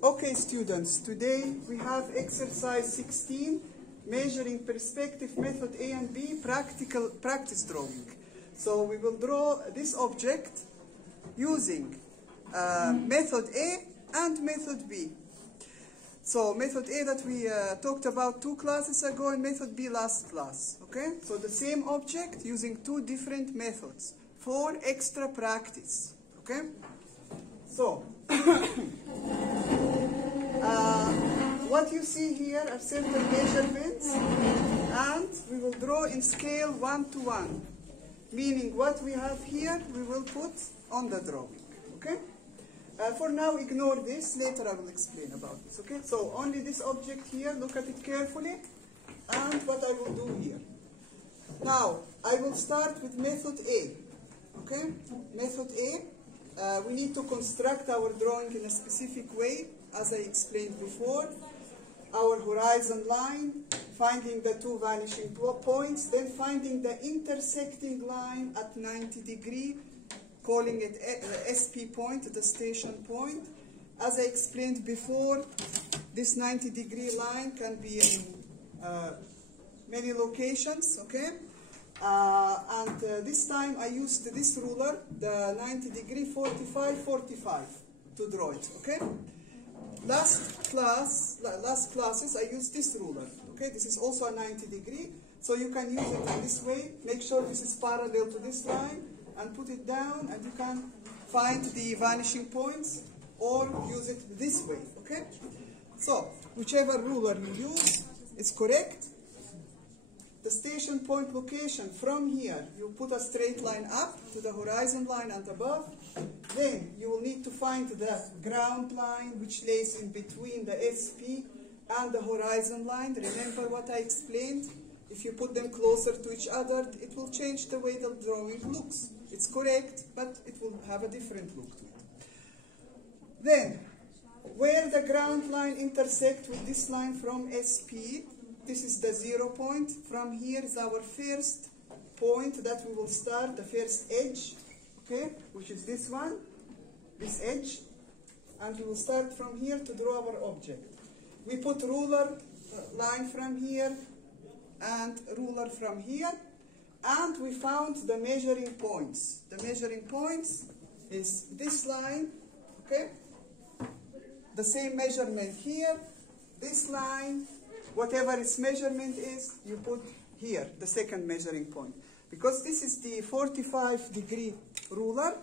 Okay, students, today we have exercise 16, measuring perspective, method A and B, practice drawing. So we will draw this object using method A and method B. So method A that we talked about 2 classes ago, and method B last class. Okay? So the same object using 2 different methods for extra practice. Okay? So what you see here are certain measurements, and we will draw in scale 1 to 1, meaning what we have here we will put on the drawing. Okay? For now, ignore this. Later I will explain about this. Okay? So only this object here, look at it carefully, and what I will do here. Now, I will start with method A. Okay? Method A, we need to construct our drawing in a specific way, as I explained before. Our horizon line, finding the 2 vanishing points, then finding the intersecting line at 90 degrees, calling it the SP point, the station point. As I explained before, this 90-degree line can be in many locations, okay? This time I used this ruler, the 90-degree 45-45, to draw it, okay? Last classes I used this ruler, okay? This is also a 90-degree, so you can use it in this way. Make sure this is parallel to this line, and put it down, and you can find the vanishing points or use it this way, okay? So, whichever ruler you use is correct. The station point location, from here, you put a straight line up to the horizon line and above. Then you will need to find the ground line, which lays in between the SP and the horizon line. Remember what I explained? If you put them closer to each other, it will change the way the drawing looks. It's correct, but it will have a different look to it. Then, where the ground line intersects with this line from SP, this is the 0 point. From here is our first point that we will start, the first edge, okay, which is this one, this edge, and we will start from here to draw our object. We put ruler line from here and ruler from here, and we found the measuring points. The measuring points is this line, okay? The same measurement here, this line, whatever its measurement is, you put here, the second measuring point. Because this is the 45-degree ruler,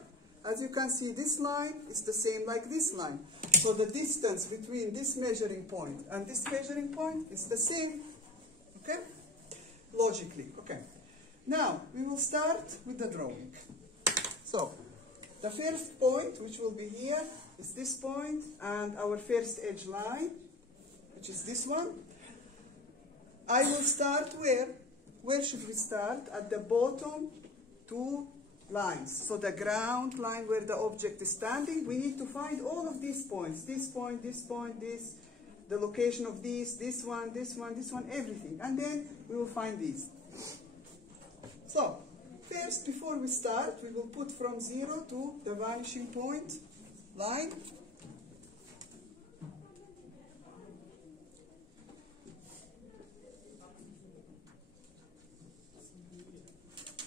as you can see, this line is the same like this line. So the distance between this measuring point and this measuring point is the same, okay? Logically, okay. Now, we will start with the drawing. So, the first point, which will be here, is this point, and our first edge line, which is this one. I will start where? Where should we start? At the bottom 2 lines. So the ground line where the object is standing, we need to find all of these points. This point, this point, this, the location of these, this one, this one, this one, everything. And then we will find these. So, first, before we start, we will put from 0 to the vanishing point line.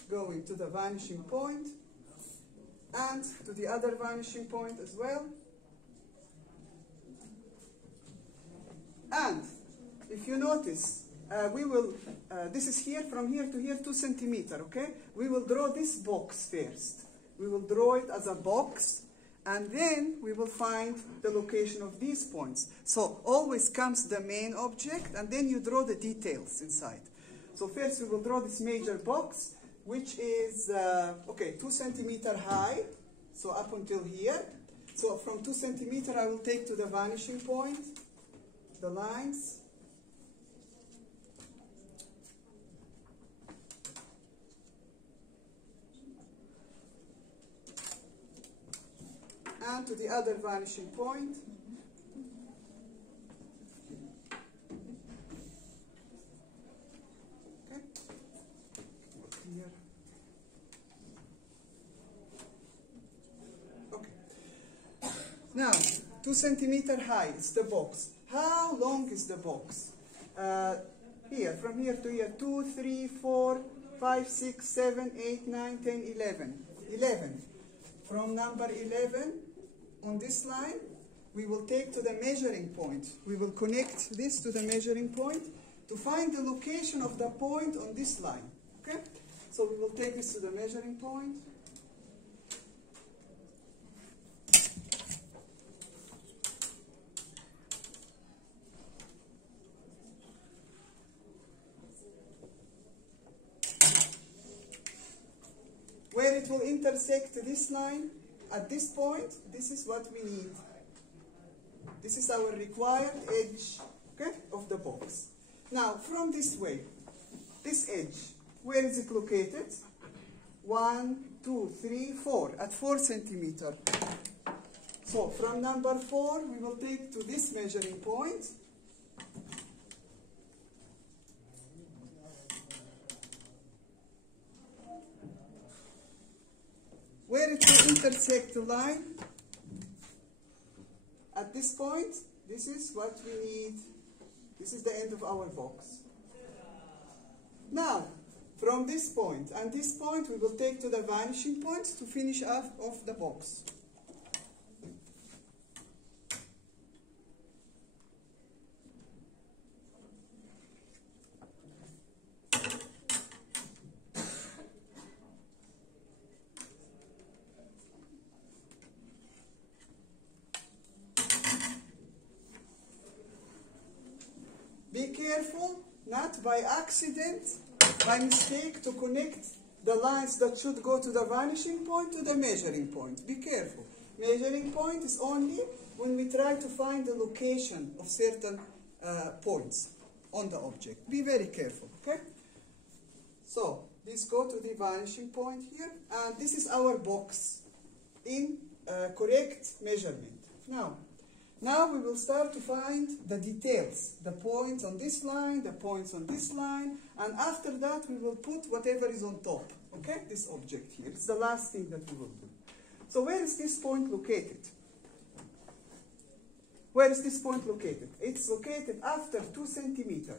Going to the vanishing point and to the other vanishing point as well. And if you notice, we will, this is here, from here to here, 2 centimeters, okay? We will draw this box first. We will draw it as a box, and then we will find the location of these points. So always comes the main object, and then you draw the details inside. So first we will draw this major box, which is, 2 centimeters high, so up until here. So from 2 centimeters I will take to the vanishing point, the lines. And to the other vanishing point. Okay. Here. Okay. Now, 2 centimeter high is the box. How long is the box? Here, from here to here, 2, 3, 4, 5, 6, 7, 8, 9, 10, 11. 11. From number 11 on this line, we will take to the measuring point. We will connect this to the measuring point to find the location of the point on this line. Okay? So we will take this to the measuring point. Where it will intersect this line, at this point, this is what we need. This is our required edge, okay, of the box. Now, from this way, this edge, where is it located? 1, 2, 3, 4, at 4 centimeter. So, from number 4, we will take to this measuring point. Where it will intersect the line, at this point, this is what we need. This is the end of our box. Now, from this point and this point, we will take to the vanishing point to finish off the box. Be careful, not by accident, by mistake, to connect the lines that should go to the vanishing point to the measuring point. Be careful. Measuring point is only when we try to find the location of certain points on the object. Be very careful, okay? So, let's go to the vanishing point here, and this is our box in correct measurement. Now we will start to find the details, the points on this line, the points on this line, and after that we will put whatever is on top, okay? This object here. It's the last thing that we will do. So where is this point located? Where is this point located? It's located after 2 centimeter.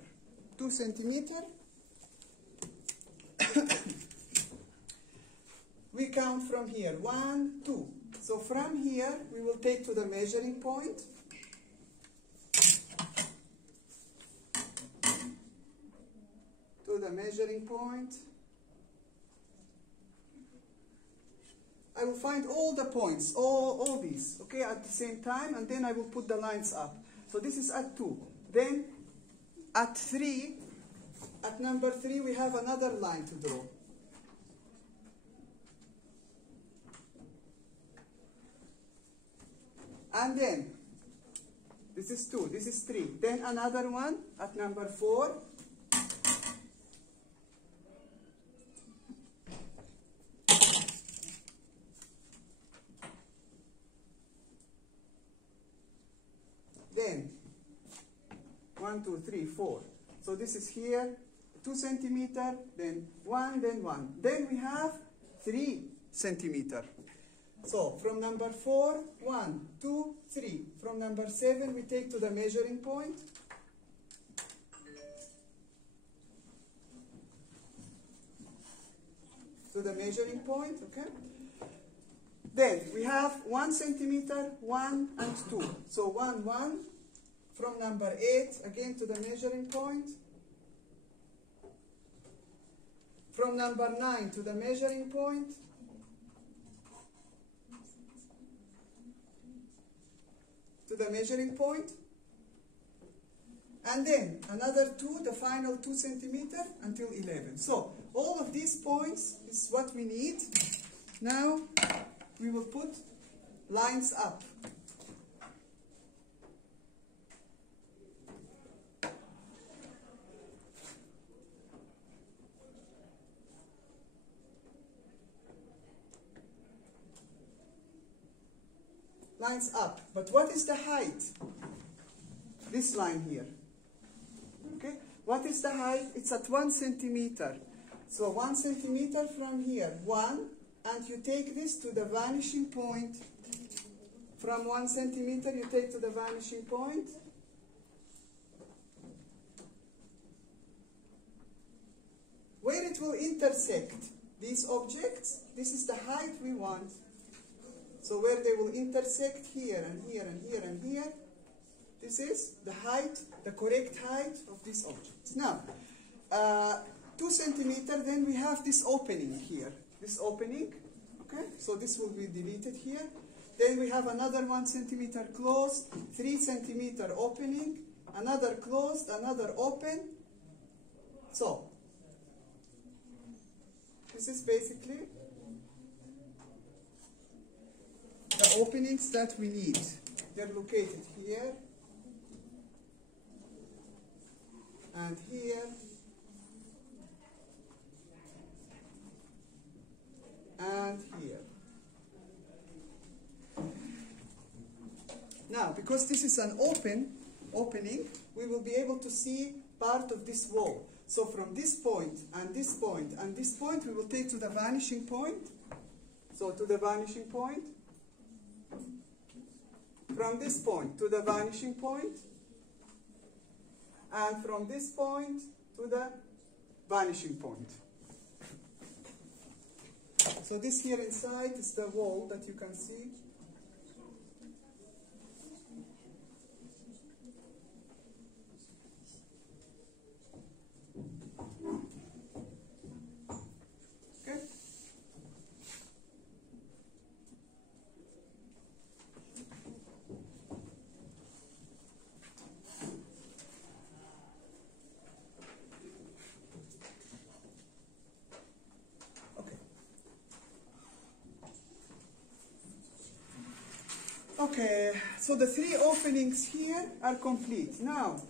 2 centimeter. We count from here, 1, 2. So from here, we will take to the measuring point. To the measuring point. I will find all the points, all these, okay, at the same time, and then I will put the lines up. So this is at 2. Then at 3, at number 3, we have another line to draw. And then, this is 2, this is 3. Then another one at number 4. Then, 1, 2, 3, 4. So this is here, 2 centimeter, then 1, then 1. Then we have 3 centimeter. So, from number 4, 1, 2, 3. From number 7, we take to the measuring point. To the measuring point, okay? Then, we have 1 centimeter, 1 and 2. So, 1, 1. From number 8, again to the measuring point. From number 9 to the measuring point. To the measuring point, and then another 2, the final 2 centimeter until 11. So all of these points is what we need. Now we will put lines up. Lines up. But what is the height? This line here. Okay? What is the height? It's at 1 centimeter. So 1 centimeter from here. 1. And you take this to the vanishing point From 1 centimeter, you take to the vanishing point. Where it will intersect these objects, this is the height we want. So where they will intersect here and here and here and here, this is the height, the correct height of these objects. Now, 2 centimeter, then we have this opening here. This opening, okay? So this will be deleted here. Then we have another 1 centimeter closed, 3 centimeter opening, another closed, another open. So, this is basically the openings that we need. They're located here, and here, and here. Now, because this is an opening, we will be able to see part of this wall. So from this point, and this point, and this point, we will take to the vanishing point. So to the vanishing point. From this point to the vanishing point. And from this point to the vanishing point. So this here inside is the wall that you can see. Okay, so the 3 openings here are complete. Now,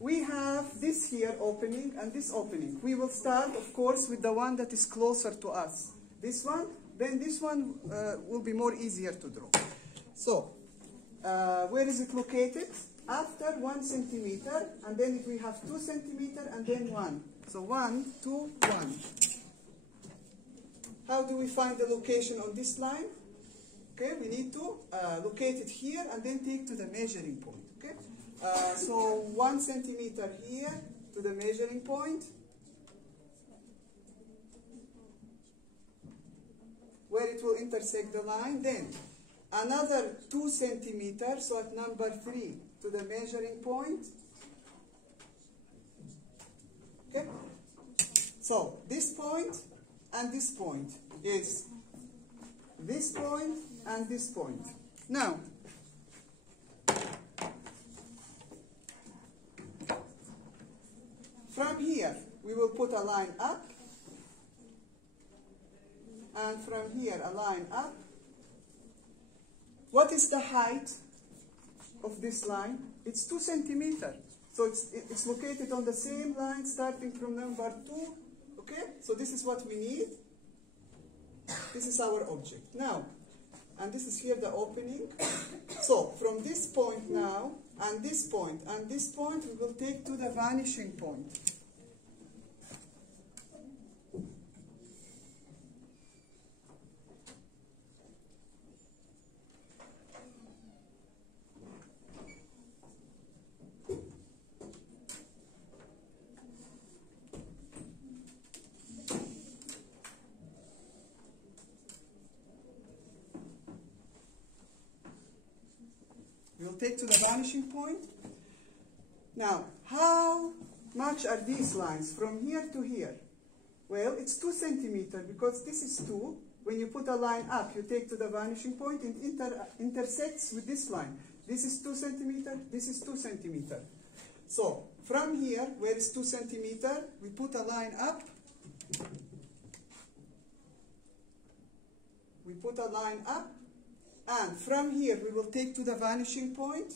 we have this here opening and this opening. We will start, of course, with the one that is closer to us. This one, then this one will be more easier to draw. So, where is it located? After 1 centimeter, and then if we have 2 centimeter, and then 1. So 1, 2, 1. How do we find the location on this line? Okay, we need to locate it here and then take to the measuring point. Okay, so 1 centimeter here to the measuring point, where it will intersect the line. Then another 2 centimeters, so at number 3 to the measuring point. Okay, so this point and this point is this point and this point. Now, from here we will put a line up, and from here a line up. What is the height of this line? It's 2 centimeters. So it's located on the same line starting from number 2. Okay, so this is what we need. This is our object. Now, and this is here the opening. So from this point now, and this point, and this point, we will take to the vanishing point. We'll take to the vanishing point. Now, how much are these lines from here to here? Well, it's 2 centimeters because this is 2. When you put a line up, you take to the vanishing point and intersects with this line. This is 2 centimeters, this is 2 centimeters. So, from here, where is 2 centimeters, we put a line up. We put a line up. And from here, we will take to the vanishing point.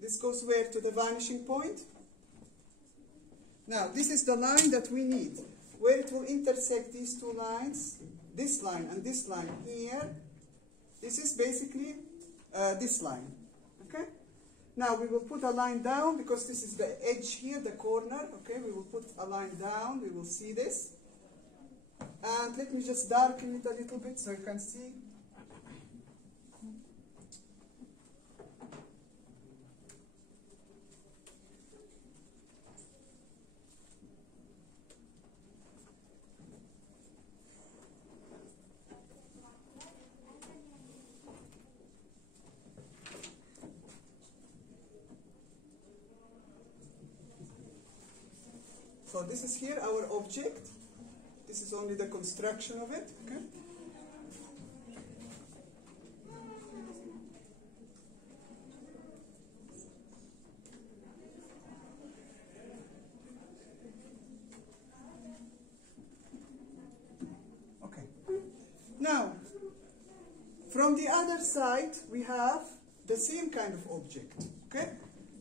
This goes where? To the vanishing point. Now, this is the line that we need, where it will intersect these 2 lines, this line and this line here. This is basically this line. Okay? Now, we will put a line down because this is the edge here, the corner. Okay, we will put a line down. We will see this. And let me just darken it a little bit so you can see. So this is here our object. This is only the construction of it. Okay. Okay. Now, from the other side, we have the same kind of object. Okay,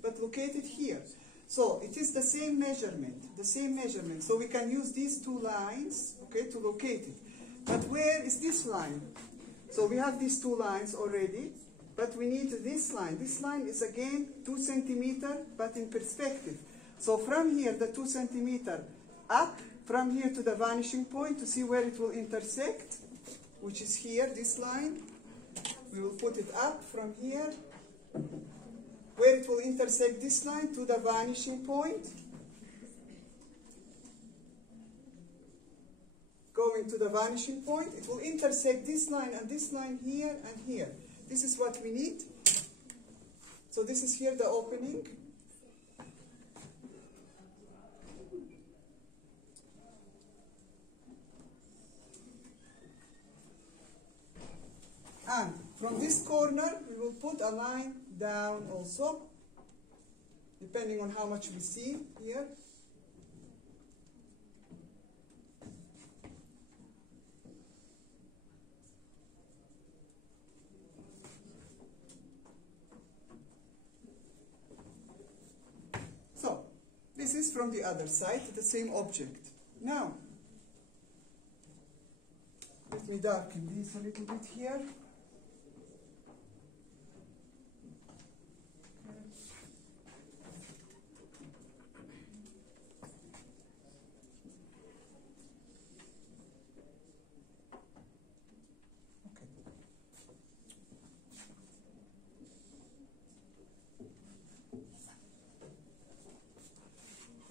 but located here. So it is the same measurement, the same measurement. So we can use these two lines, okay, to locate it. But where is this line? So we have these two lines already, but we need this line. This line is again 2 centimeters, but in perspective. So from here, the 2 centimeters up, from here to the vanishing point to see where it will intersect, which is here, this line. We will put it up from here, where it will intersect this line to the vanishing point. Going to the vanishing point, it will intersect this line and this line here and here. This is what we need. So this is here the opening. And from this corner, we will put a line down also, depending on how much we see here. So, this is from the other side, the same object. Now, let me darken this a little bit here.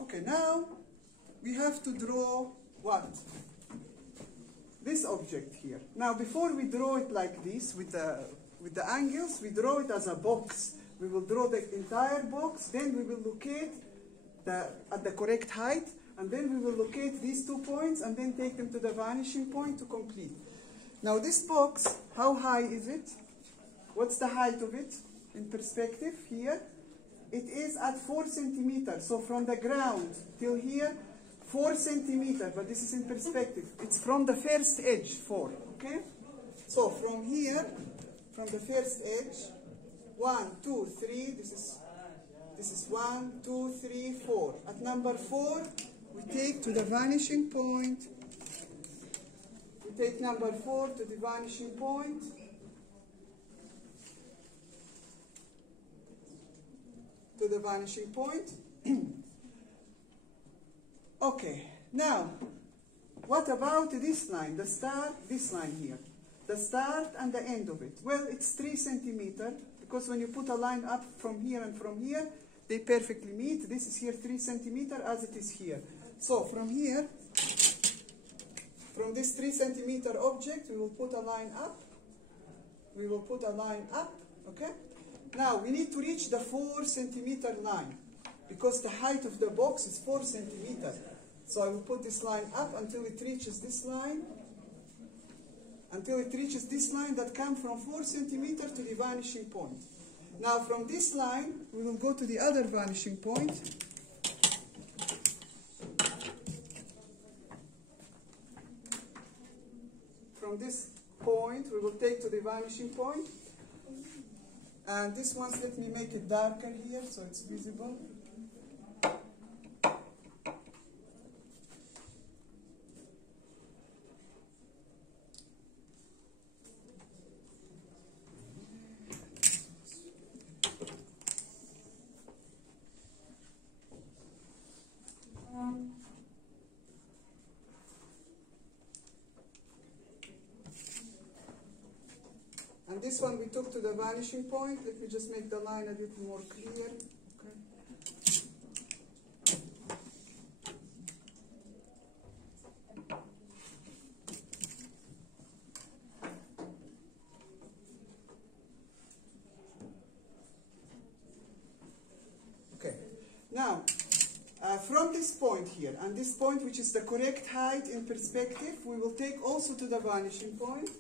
Okay, now we have to draw what? This object here. Now, before we draw it like this with the angles, we draw it as a box. We will draw the entire box, then we will locate at the correct height, and then we will locate these 2 points and then take them to the vanishing point to complete. Now, this box, how high is it? What's the height of it in perspective here? It is at 4 centimeters. So from the ground till here, 4 centimeters. But this is in perspective. It's from the first edge, 4. Okay? So from here, from the first edge, 1, 2, 3. This is 1, 2, 3, 4. At number 4, we take to the vanishing point. We take number 4 to the vanishing point. To the vanishing point. Okay, now, what about this line, the start, this line here? The start and the end of it. Well, it's 3 centimeters, because when you put a line up from here and from here, they perfectly meet. This is here 3 centimeters as it is here. So from here, from this 3 centimeter object, we will put a line up. We will put a line up, okay? Now, we need to reach the 4 centimeter line, because the height of the box is 4 centimeters. So I will put this line up until it reaches this line, until it reaches this line that comes from 4 centimeters to the vanishing point. Now, from this line, we will go to the other vanishing point. From this point, we will take to the vanishing point. And this one, let me make it darker here so it's visible. And this one we took to the vanishing point. Let me just make the line a little more clear. Okay. Now, from this point here, and this point which is the correct height in perspective, we will take also to the vanishing point.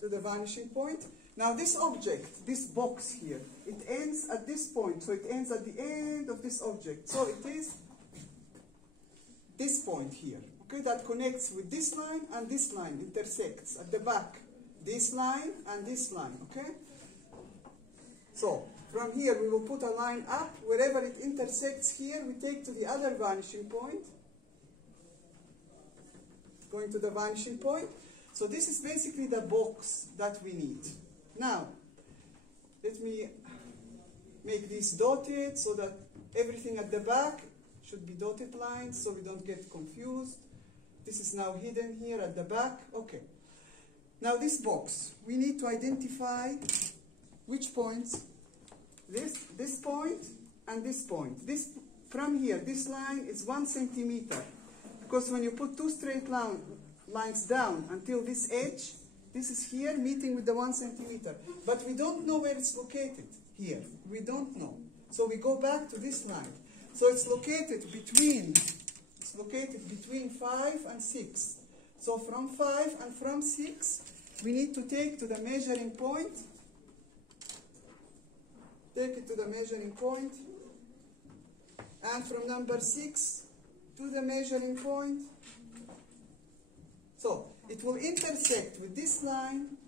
To the vanishing point. Now this object, this box here, it ends at this point, so it ends at the end of this object. So it is this point here, okay, that connects with this line and this line, intersects at the back. This line and this line, okay? So from here we will put a line up. Wherever it intersects here, we take to the other vanishing point. Going to the vanishing point. So this is basically the box that we need. Now, let me make these dotted so that everything at the back should be dotted lines so we don't get confused. This is now hidden here at the back. Okay. Now this box, we need to identify which points. This point and this point. This, from here, this line is 1 centimeter. Because when you put two straight lines down until this edge, this is here meeting with the 1 centimeter. But we don't know where it's located here. We don't know. So we go back to this line. So it's located between 5 and 6. So from 5 and from 6, we need to take to the measuring point. Take it to the measuring point. And from number 6 to the measuring point. So it will intersect with this line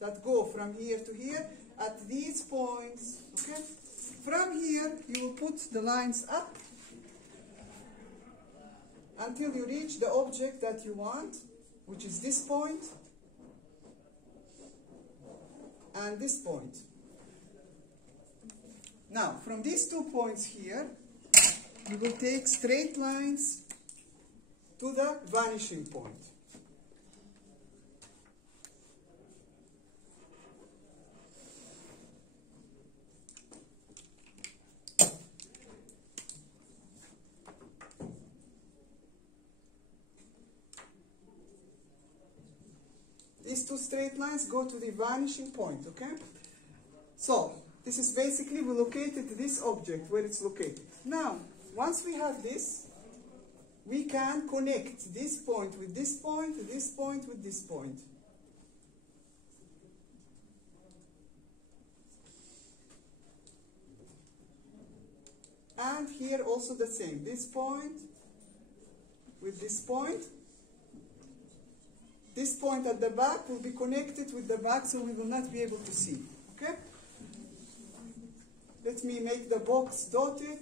that go from here to here at these points. Okay? From here, you will put the lines up until you reach the object that you want, which is this point and this point. Now, from these 2 points here, you will take straight lines to the vanishing point. These 2 straight lines go to the vanishing point, okay? So, this is basically, we located this object where it's located. Now, once we have this, we can connect this point with this point, this point with this point. And here also the same, this point with this point. This point at the back will be connected with the back, so we will not be able to see. Okay? Let me make the box dotted,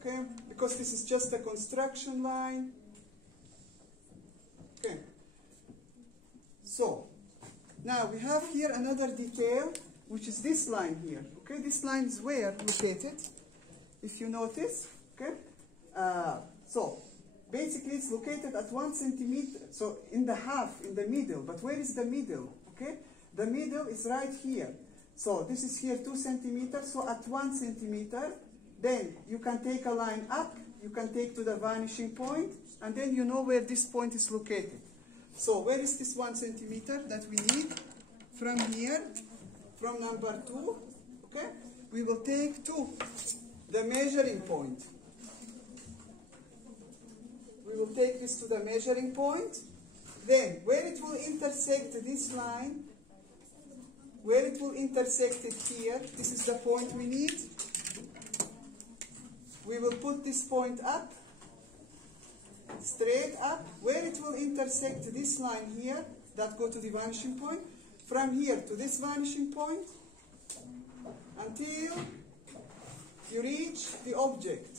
okay? Because this is just a construction line. Okay. So, now we have here another detail, which is this line here. Okay, this line is where located, if you notice. Okay. So, basically it's located at 1 centimeter, so in the half, in the middle. But where is the middle? Okay, the middle is right here. So this is here 2 centimeters, so at 1 centimeter, then you can take a line up, you can take to the vanishing point, and then you know where this point is located. So where is this 1 centimeter that we need? From here, from number 2, okay, we will take to the measuring point. We will take this to the measuring point. Then, where it will intersect this line, where it will intersect it here, this is the point we need. We will put this point up, straight up, where it will intersect this line here, that go to the vanishing point, from here to this vanishing point, until you reach the object.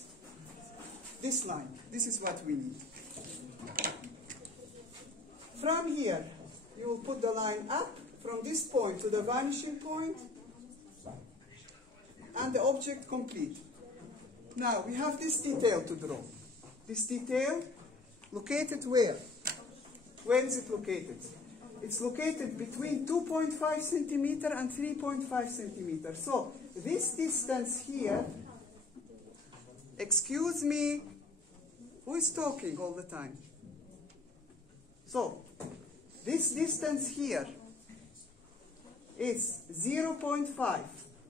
This line, this is what we need. From here, you will put the line up, from this point to the vanishing point, and the object complete. Now we have this detail to draw. This detail located where? Where is it located? It's located between 2.5 centimeter and 3.5 centimeter. So this distance here, excuse me, who is talking all the time? So this distance here is 0.5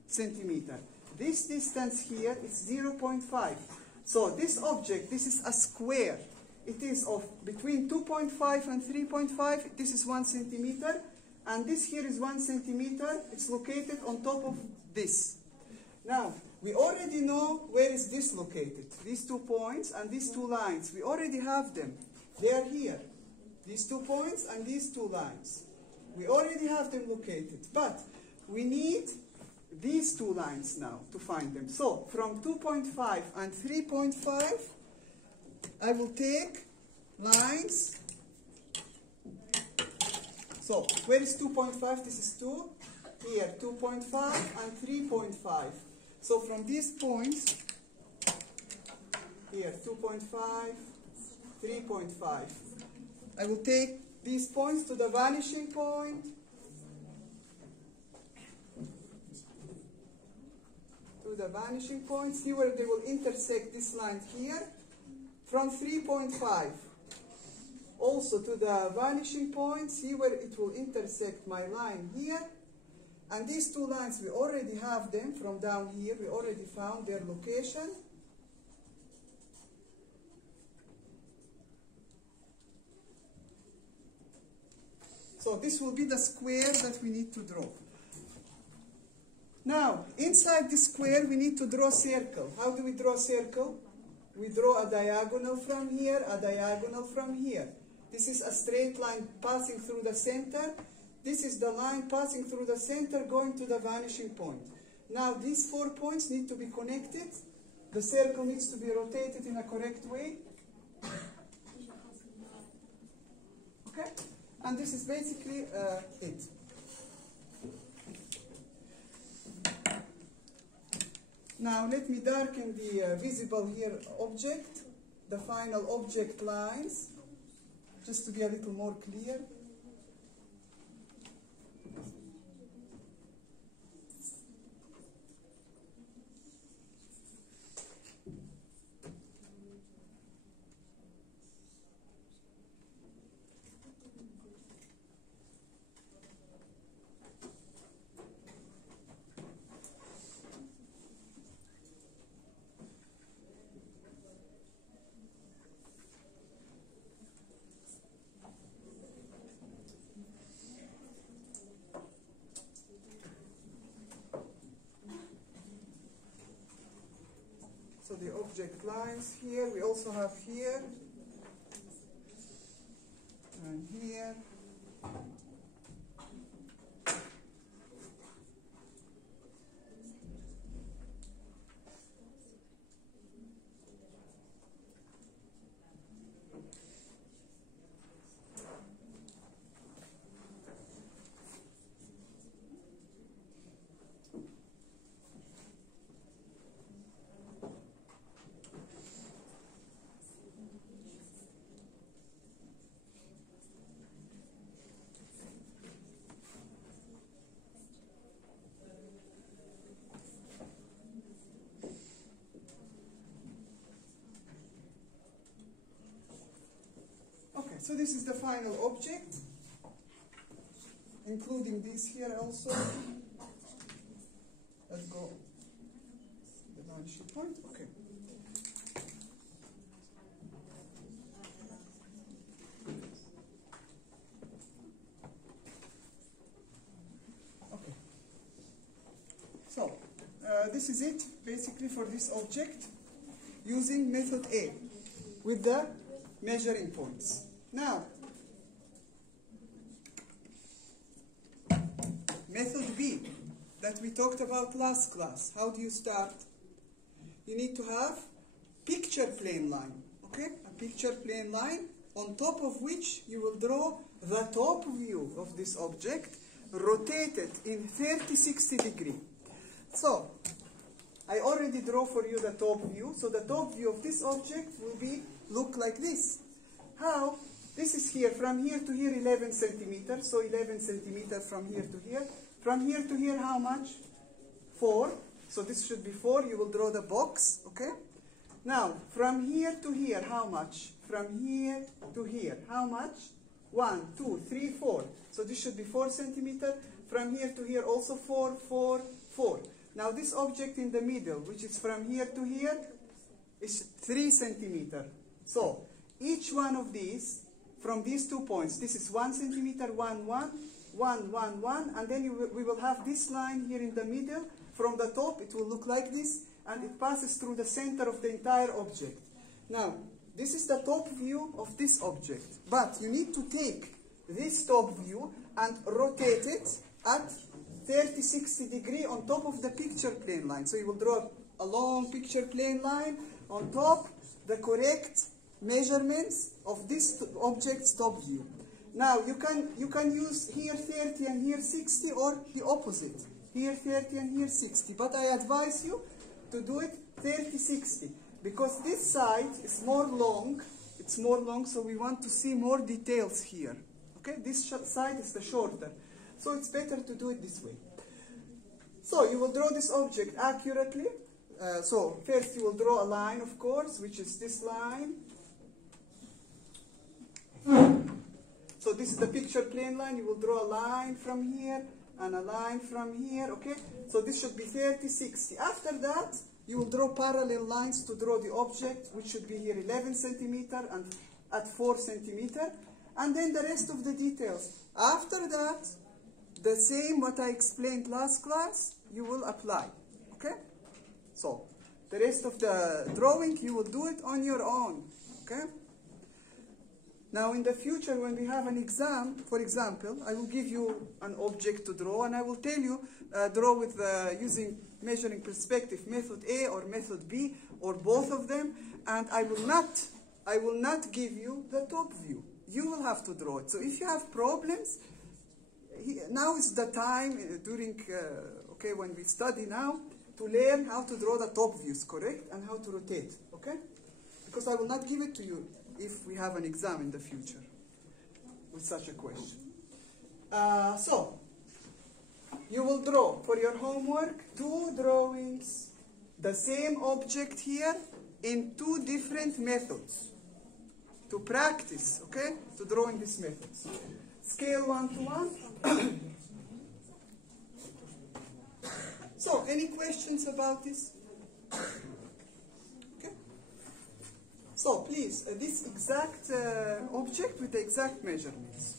centimeter. This distance here is 0.5. So this object, this is a square. It is of between 2.5 and 3.5. This is 1 centimeter. And this here is 1 centimeter. It's located on top of this. Now, we already know where is this located. These 2 points and these 2 lines. We already have them. They are here. These 2 points and these 2 lines. We already have them located. But we need these 2 lines now to find them. So, from 2.5 and 3.5, I will take lines. So, where is 2.5? This is 2. Here, 2.5 and 3.5. So, from these points, here, 2.5, 3.5. I will take these points to the vanishing point. To the vanishing point. See where they will intersect this line here. From 3.5 also to the vanishing point, see where it will intersect my line here. And these 2 lines, we already have them from down here. We already found their location. So this will be the square that we need to draw. Now, inside this square, we need to draw a circle. How do we draw a circle? We draw a diagonal from here, a diagonal from here. This is a straight line passing through the center. This is the line passing through the center going to the vanishing point. Now these 4 points need to be connected. The circle needs to be rotated in a correct way. Okay? And this is basically it. Now let me darken the visible here object, the final object lines, just to be a little more clear. So the object lines here, we also have here and here. So this is the final object, including this here also. Let's go to the vanishing point. Okay. Okay. So this is it basically for this object using method A with the measuring points. Now, method B that we talked about last class. How do you start? You need to have picture plane line, okay? A picture plane line on top of which you will draw the top view of this object rotated in 30-60 degree. So, I already draw for you the top view. So the top view of this object will look like this. How? This is here, from here to here 11 centimeters. So 11 centimeters from here to here. From here to here how much? 4. So this should be 4. You will draw the box, okay? Now, from here to here, how much? From here to here, how much? 1, 2, 3, 4. So this should be 4 centimeters. From here to here, also 4, 4, 4. Now this object in the middle, which is from here to here, is 3 centimeters. So each one of these, from these 2 points, this is 1 centimeter, 1, 1, 1, 1, 1, and then we will have this line here in the middle. From the top, it will look like this, and it passes through the center of the entire object. Now, this is the top view of this object, but you need to take this top view and rotate it at 30-60 degrees on top of the picture plane line. So you will draw a long picture plane line on top, the correct measurements of this object's top view. Now you can use here 30 and here 60, or the opposite, here 30 and here 60. But I advise you to do it 30-60 because this side is more long. It's more long, so we want to see more details here. Okay, this side is the shorter, so it's better to do it this way. So you will draw this object accurately. So first you will draw a line, of course, which is this line. So this is the picture plane line. You will draw a line from here and a line from here, okay? So this should be 30-60. After that, you will draw parallel lines to draw the object, which should be here 11 centimeter and at 4 centimeter. And then the rest of the details. After that, the same what I explained last class, you will apply, okay? So the rest of the drawing, you will do it on your own, okay? Now in the future, when we have an exam, for example, I will give you an object to draw, and I will tell you, draw with using measuring perspective method A or method B, or both of them, and I will not give you the top view. You will have to draw it. So if you have problems, now is the time during, okay, when we study now, to learn how to draw the top views, correct, and how to rotate, okay? Because I will not give it to you if we have an exam in the future with such a question. So, you will draw for your homework 2 drawings, the same object here, in 2 different methods. To practice, okay, to drawing these methods. Scale 1 to 1. So, any questions about this? Okay. So, please, this exact object with the exact measurements.